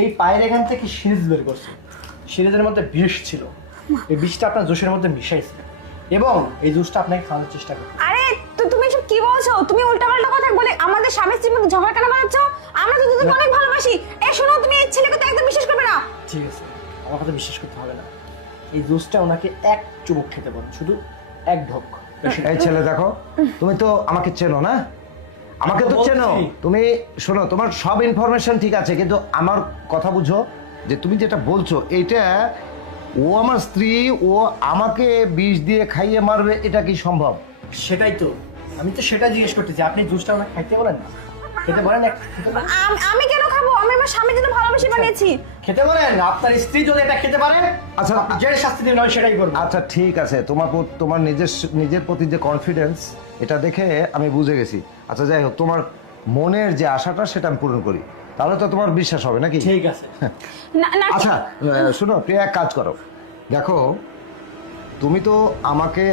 এই পায়ের এখান থেকে সিরিজ বের করছে, সিরিজের মধ্যে বিষ ছিল, এই বিষটা আপনার জুসের মধ্যে মিশাইছে এবং এই জুসটা আপনাকে খাওয়ানোর চেষ্টা করছে। আরে তুমি এসব কি বলছো? তুমি উল্টাপাল্টা কথা বলে আমাদের স্বামী স্ত্রীর মধ্যে ঝগড়া কেন বাড়াচ্ছ? আমরা তো দুজনকে অনেক ভালোবাসি। শোনো, তুমি এই ছেলেকে তো একদম বিশ্বাস করবে না। ঠিক আছে, আমার কথা বিশ্বাস করতে হবে না। এই জুসটা ওনাকে এক চুমুক খেতে বলুন, শুধু এক ঢোক। এই ছেলে দেখো, তুমি তো আমাকে চেনো না, আমাকে তো চেনো তুমি। শোনো, তোমার সব ইনফরমেশন ঠিক আছে, কিন্তু আমার কথা বুঝো যে তুমি যেটা বলছো এইটা ও আমার স্ত্রী, ও আমাকে বিষ দিয়ে খাইয়ে মারবে, এটা কি সম্ভব? সেটাই তো, আমি তো সেটা জিজ্ঞেস করতেছি। আপনি জুসটা ওনাকে খাইতে বলেন না, খেতে বলেন। আমি কেন খাবো? আমি আমার স্বামীর জন্য ভালোবেসে বানিয়েছি। খেতে বলেন, আপনার স্ত্রী যদি এটা খেতে পারে, আচ্ছা, যে শাস্তি দিবেন আমি সেটাই করবো। আচ্ছা ঠিক আছে, তোমার নিজের প্রতি যে কনফিডেন্স, এটা দেখে আমি বুঝে গেছি। আচ্ছা যাই হোক, তোমার মনের যে আশাটা সেটা আমি পূরণ করি, তাহলে তো তোমার বিশ্বাস হবে নাকি? ঠিক আছে। না না, আচ্ছা শোনো প্রিয়া, এক কাজ করো, দেখো তুমি তো আমাকে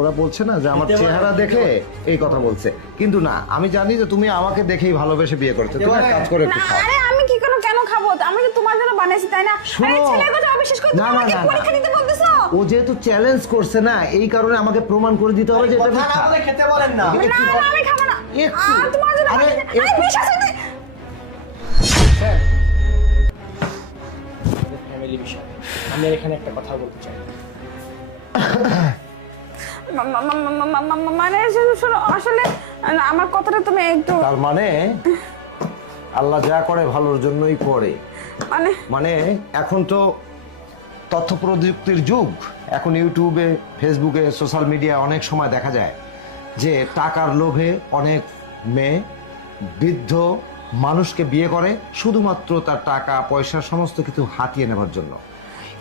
ওরা বলছে না যে আমার চেহারা দেখে এই কথা বলছে, কিন্তু না, আমি জানি যে তুমি আমাকে দেখেই ভালোবেসে বিয়ে করছো। তুমি এক কাজ করে একটু খাও। আরে আমি কি কেন খাবো? আমি তো তোমার জন্য বানিয়েছি, তাই না? আরে ছেলের কথা অবিশ্বাস করে তুমি আমাকে পরীক্ষা দিতে বলতেছো? ও যেহেতু চ্যালেঞ্জ করছে না, এই কারণে আমাকে প্রমাণ করে দিতে হবে যে এটা কথা না মিথ্যা। বলে খেতে বলেন না। না না, আমি খাবো না। একটু। তোমার জন্য আরে, বানিয়েছি। আরে বিশ্বাস হয়নি। স্যার, ফ্যামিলি বিষয় আমি এখানে একটা কথা বলতে চাই। মানে শোনো, আসলে আমার কথাটা তুমি একটু তার মানে আল্লাহ যা করে ভালোর জন্যই করে। মানে এখন তো তথ্য প্রযুক্তির যুগ, এখন ইউটিউবে, ফেসবুকে, সোশ্যাল মিডিয়া অনেক সময় দেখা যায় যে টাকার লোভে অনেক মেয়ে বৃদ্ধ মানুষকে বিয়ে করে শুধুমাত্র তার টাকা পয়সা সমস্ত কিছু হাতিয়ে নেবার জন্য।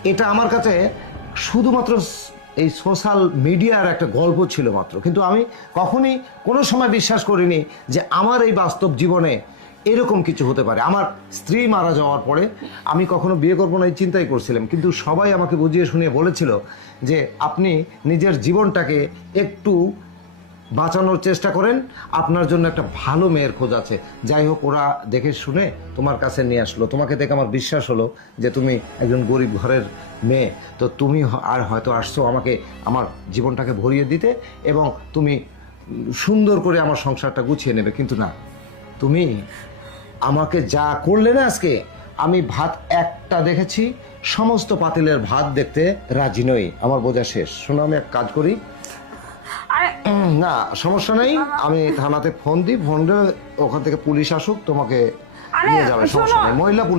এটা আমার কাছে শুধুমাত্র এই সোশ্যাল মিডিয়ার একটা গল্প ছিল মাত্র, কিন্তু আমি কখনই কোনো সময় বিশ্বাস করিনি যে আমার এই বাস্তব জীবনে এরকম কিছু হতে পারে। আমার স্ত্রী মারা যাওয়ার পরে আমি কখনো বিয়ে করবো না এই চিন্তাই করছিলাম, কিন্তু সবাই আমাকে বুঝিয়ে শুনিয়ে বলেছিল যে আপনি নিজের জীবনটাকে একটু বাঁচানোর চেষ্টা করেন, আপনার জন্য একটা ভালো মেয়ের খোঁজ আছে। যাই হোক, ওরা দেখে শুনে তোমার কাছে নিয়ে আসলো। তোমাকে দেখে আমার বিশ্বাস হলো যে তুমি একজন গরিব ঘরের মেয়ে, তো তুমি আর হয়তো আসছো আমাকে আমার জীবনটাকে ভরিয়ে দিতে এবং তুমি সুন্দর করে আমার সংসারটা গুছিয়ে নেবে। কিন্তু না, তুমি আমাকে যা করলে না আজকে, আমি ভাত একটা দেখেছি, সমস্ত পাতিলের ভাত দেখতে রাজি নই। আমার বোঝা শেষ। শোনো, আমি এক কাজ করি, না সমস্যা নেই, আমি থানাতে ফোন দিই, ফোন দিয়ে ওখান থেকে পুলিশ আসুক, তোমাকে নিয়ে যাবে, সমস্যা নেই। মহিলা